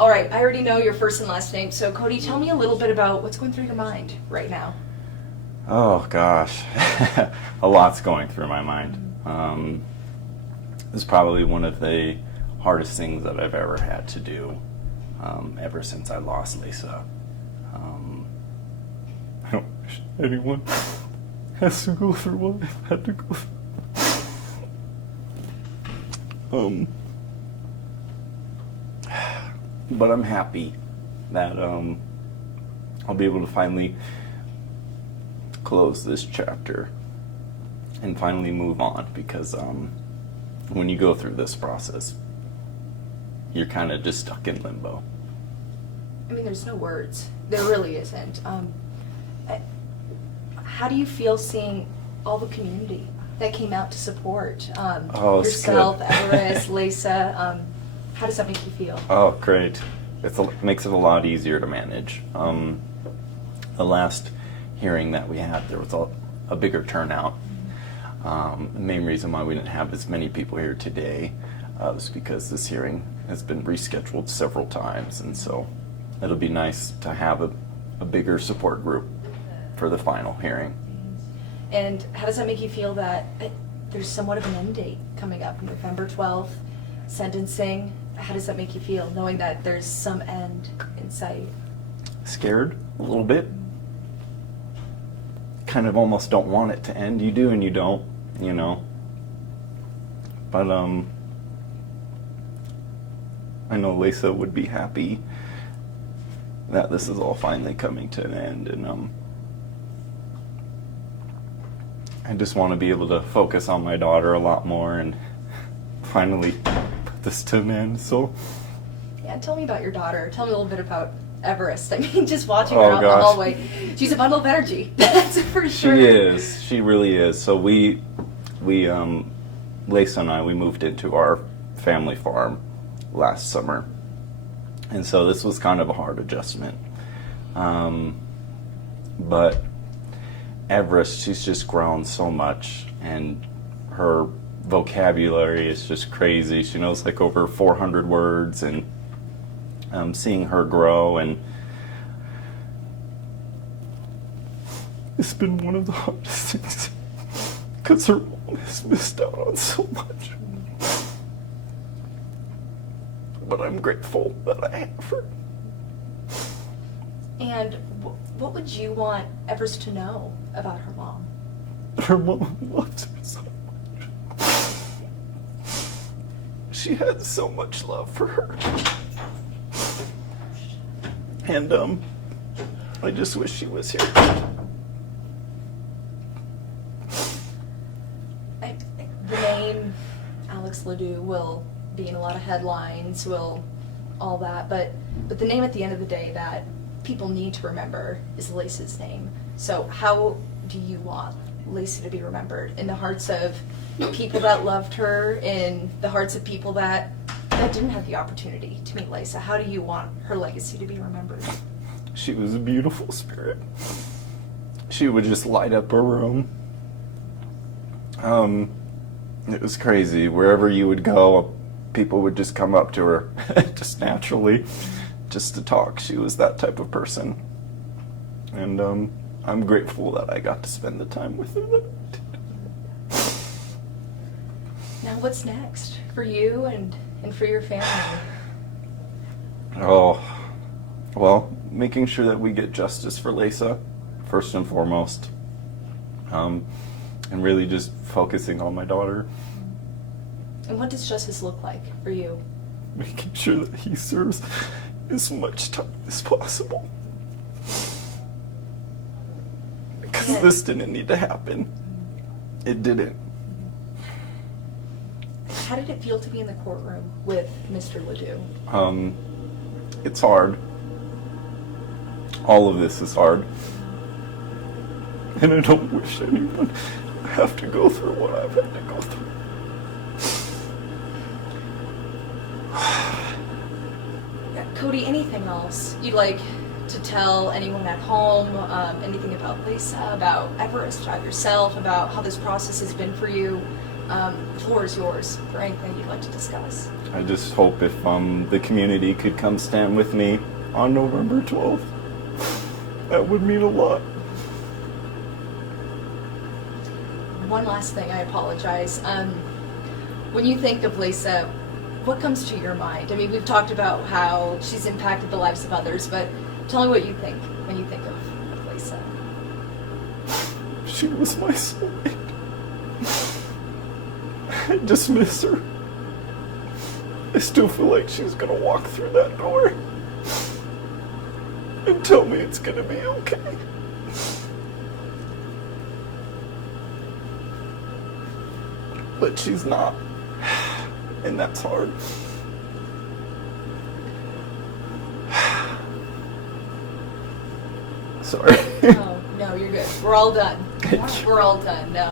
All right, I already know your first and last name, so Kody, tell me a little bit about what's going through your mind right now. Oh gosh, a lot's going through my mind. This is probably one of the hardest things that I've ever had to do ever since I lost Laysa. I don't wish anyone has to go through what I've had to go through. But I'm happy that I'll be able to finally close this chapter and finally move on, because when you go through this process, you're kind of just stuck in limbo. I mean, there's no words. There really isn't. How do you feel seeing all the community that came out to support yourself, Everest, Laysa? How does that make you feel? Oh, great. It makes it a lot easier to manage. The last hearing that we had, there was a bigger turnout. The main reason why we didn't have as many people here today was because this hearing has been rescheduled several times, and so it'll be nice to have a bigger support group for the final hearing. And how does that make you feel that there's somewhat of an end date coming up, November 12th, sentencing? How does that make you feel, knowing that there's some end in sight? Scared a little bit. Kind of almost don't want it to end. You do and you don't, you know. But I know Laysa would be happy that this is all finally coming to an end, and I just want to be able to focus on my daughter a lot more and finally put this to an end. So yeah, tell me about your daughter. Tell me a little bit about Everest. I mean, just watching her out in the hallway, she's a bundle of energy. That's for sure. She is. She really is. So we Laysa and I, we moved into our family farm last summer, and so this was kind of a hard adjustment. But Everest, she's just grown so much, and her vocabulary is just crazy. She knows like over 400 words, and seeing her grow, and it's been one of the hardest things because her mom has missed out on so much. But I'm grateful that I have her. And what would you want Everest to know about her mom? Her mom loves her so much. She had so much love for her. And I just wish she was here. The name Alex Ledoux will be in a lot of headlines, will all that, but the name at the end of the day that people need to remember is Laysa's name. So how do you want Laysa to be remembered? In the hearts of people that loved her, in the hearts of people that didn't have the opportunity to meet Laysa. How do you want her legacy to be remembered? She was a beautiful spirit. She would just light up a room. It was crazy. Wherever you would go, people would just come up to her just naturally, just to talk. She was that type of person. And I'm grateful that I got to spend the time with her that I did. Now what's next for you and for your family? Oh, well, making sure that we get justice for Laysa, first and foremost. And really just focusing on my daughter. And what does justice look like for you? Making sure that he serves as much time as possible. Because this didn't need to happen. It didn't. How did it feel to be in the courtroom with Mr. Ledoux? It's hard. All of this is hard. And I don't wish anyone have to go through what I've had to go through. Kody, anything else you'd like to tell anyone at home? Anything about Laysa, about Everest, about yourself, about how this process has been for you? The floor is yours for anything you'd like to discuss. I just hope if the community could come stand with me on November 12th, that would mean a lot. One last thing, I apologize. When you think of Laysa, what comes to your mind? I mean, we've talked about how she's impacted the lives of others, but tell me what you think when you think of Laysa. She was my soulmate. I just miss her. I still feel like she's gonna walk through that door and tell me it's gonna be okay. But she's not. And that's hard. Sorry. No, you're good. We're all done. We're all done. No.